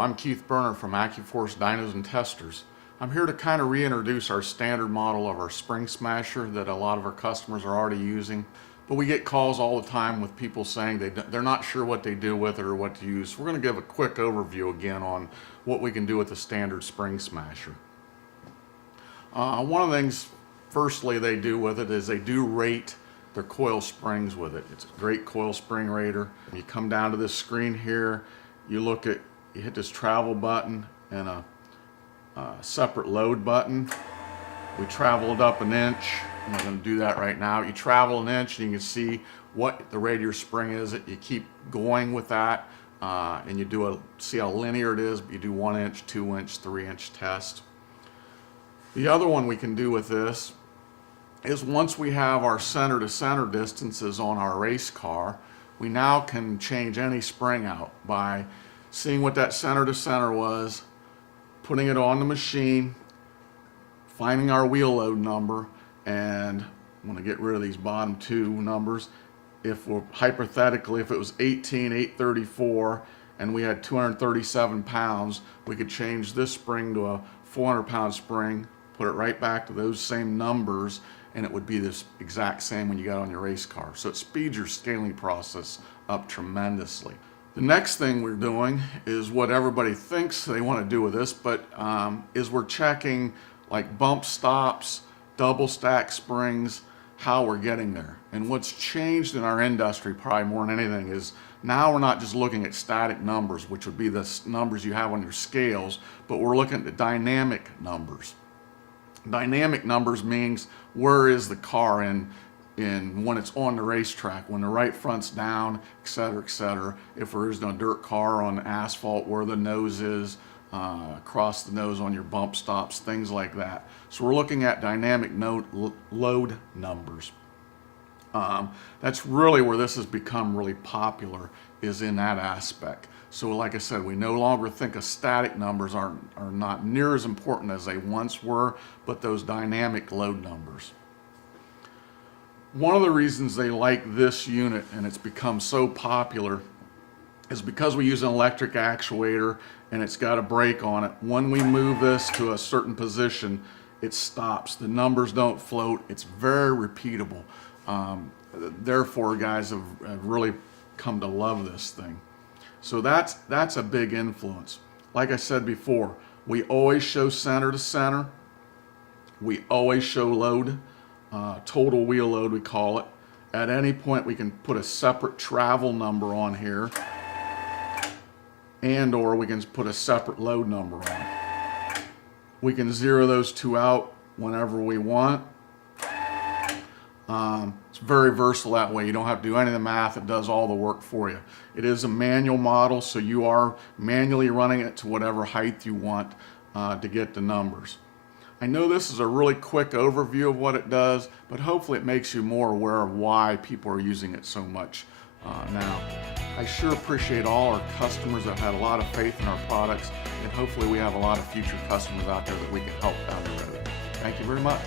I'm Keith Berner from Accu Dynos and Testers. I'm here to kind of reintroduce our standard model of our spring smasher that a lot of our customers are already using. But we get calls all the time with people saying they're not sure what they do with it or what to use. So we're going to give a quick overview again on what we can do with the standard spring smasher. One of the things, firstly, they do with it is they do rate their coil springs with it. It's a great coil spring rater. You come down to this screen here, you hit this travel button and a separate load button. We traveled up an inch. I'm not going to do that right now. You travel an inch and you can see what the rate of your spring is. You keep going with that and you see how linear it is. You do 1 inch, 2 inch, 3 inch test. The other one we can do with this is once we have our center to center distances on our race car, we now can change any spring out by seeing what that center to center was, putting it on the machine, finding our wheel load number, and I'm going to get rid of these bottom two numbers. If we're hypothetically, if it was 18,834 and we had 237 pounds, we could change this spring to a 400-pound spring, put it right back to those same numbers, and it would be this exact same when you got on your race car. So it speeds your scaling process up tremendously. The next thing we're doing is what everybody thinks they want to do with this, but is we're checking like bump stops, double stack springs, how we're getting there. And what's changed in our industry probably more than anything is now we're not just looking at static numbers, which would be the numbers you have on your scales, but we're looking at the dynamic numbers. Dynamic numbers means where is the car in when it's on the racetrack, when the right front's down, et cetera, if there is no dirt car on asphalt, where the nose is, across the nose on your bump stops, things like that. So we're looking at dynamic load numbers. That's really where this has become really popular, is in that aspect. So like I said, we no longer think of static numbers are not near as important as they once were, but those dynamic load numbers. One of the reasons they like this unit and it's become so popular is because we use an electric actuator and it's got a brake on it. When we move this to a certain position, it stops. The numbers don't float. It's very repeatable. Therefore, guys have really come to love this thing. So that's a big influence. Like I said before, we always show center to center. We always show load, total wheel load we call it. At any point we can put a separate travel number on here, and or we can put a separate load number on. We can zero those two out whenever we want. It's very versatile that way. You don't have to do any of the math. It does all the work for you. It is a manual model, so you are manually running it to whatever height you want to get the numbers. I know this is a really quick overview of what it does, but hopefully it makes you more aware of why people are using it so much now. I sure appreciate all our customers that have had a lot of faith in our products, and hopefully we have a lot of future customers out there that we can help down the road. Thank you very much.